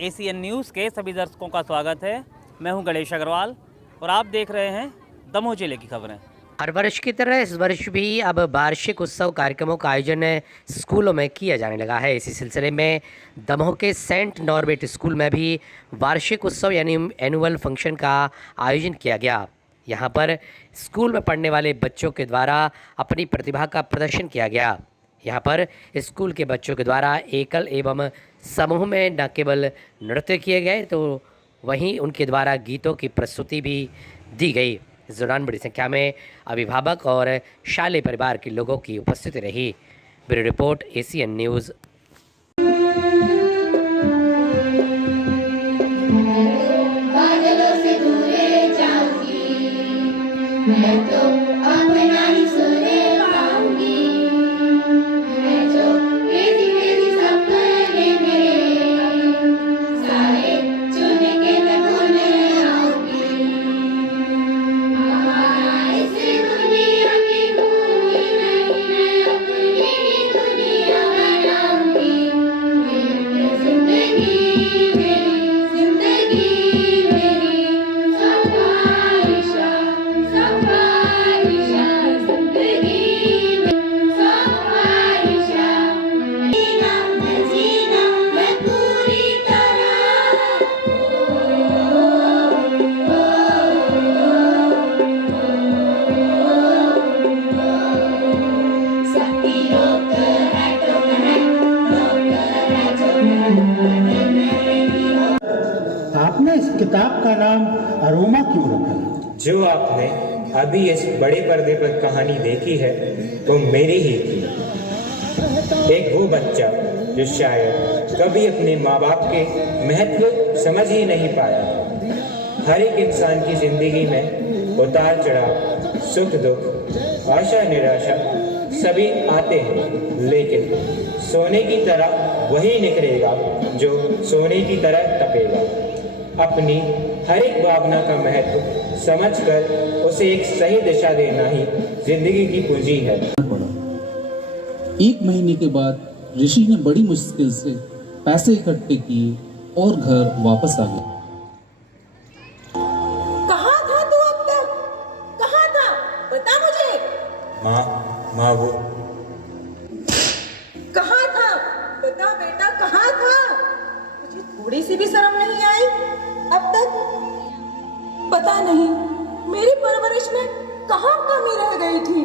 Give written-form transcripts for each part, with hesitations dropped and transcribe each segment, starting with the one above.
ACN news के सभी दर्शकों का स्वागत है। मैं हूं गणेश अग्रवाल और आप देख रहे हैं दमोह जिले की खबरें। हर वर्ष की तरह इस वर्ष भी अब वार्षिक उत्सव कार्यक्रमों का आयोजन स्कूलों में किया जाने लगा है। इसी सिलसिले में दमोह के सेंट नॉर्बेट स्कूल में भी वार्षिक उत्सव यानी एनुअल फंक्शन का आयोजन किया गया। यहाँ पर स्कूल में पढ़ने वाले बच्चों के द्वारा अपनी प्रतिभा का प्रदर्शन किया गया। यहाँ पर स्कूल के बच्चों के द्वारा एकल एवं समूह में न केवल नृत्य किए गए तो वहीं उनके द्वारा गीतों की प्रस्तुति भी दी गई। इस दौरान बड़ी संख्या में अभिभावक और शालेय परिवार के लोगों की उपस्थिति रही। Bureau report ACN news. आपने इस किताब का नाम अरोमा क्यों रखा? जो आपने अभी इस बड़े पर्दे पर कहानी देखी है वो मेरी ही थी। एक वो बच्चा जो शायद कभी अपने माँ बाप के महत्व समझ ही नहीं पाया था। हर एक इंसान की जिंदगी में उतार चढ़ाव, सुख दुख, आशा निराशा सभी आते हैं, लेकिन सोने की तरह वही निखरेगा जो सोने की तरह तपेगा। अपनी हर एक भावना का महत्व समझकर उसे एक सही दिशा देना ही जिंदगी की पूंजी है। एक महीने के बाद ऋषि ने बड़ी मुश्किल से पैसे इकट्ठे किए और घर वापस आ गया। कहाँ था तू अब तक? कहाँ था? बता मुझे। माँ वो कहाँ था? बता बेटा, कहाँ था? मुझे थोड़ी सी भी शर्म नहीं आई अब तक? पता नहीं मेरी परवरिश में कहाँ कमी रह गई थी।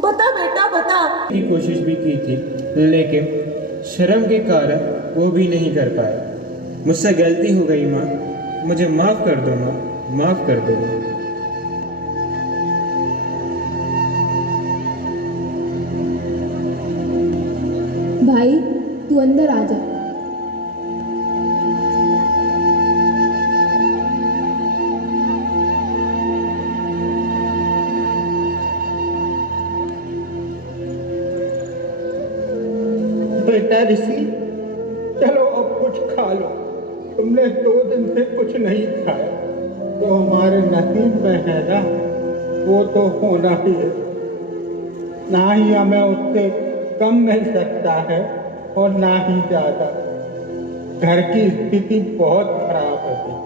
बता बेटा, बता। की कोशिश भी की थी, लेकिन शर्म के कारण वो भी नहीं कर पाया। मुझसे गलती हो गई माँ, मुझे माफ कर दो माँ, माफ कर दो। भाई तू अंदर आ जा। बेटा ऋषि, चलो अब कुछ खा लो। तुमने 2 दिन से कुछ नहीं खाया। तो हमारे नसीब में है ना, वो तो होना ही है। ना ही हमें उससे कम मिल सकता है और ना ही ज्यादा। घर की स्थिति बहुत खराब है।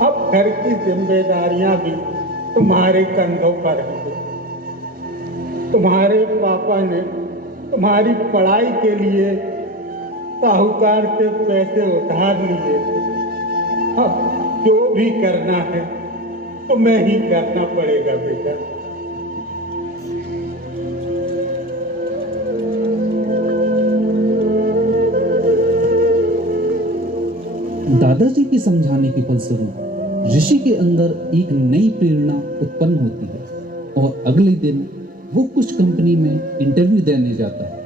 अब घर की जिम्मेदारियां भी तुम्हारे कंधों पर हैं। तुम्हारे पापा ने तुम्हारी पढ़ाई के लिए साहूकार से पैसे उधार लिए थे। अब जो भी करना है तुम्हें ही करना पड़ेगा बेटा। दादाजी के समझाने के फलस्वरूप ऋषि के अंदर एक नई प्रेरणा उत्पन्न होती है और अगले दिन वो कुछ कंपनी में इंटरव्यू देने जाता है।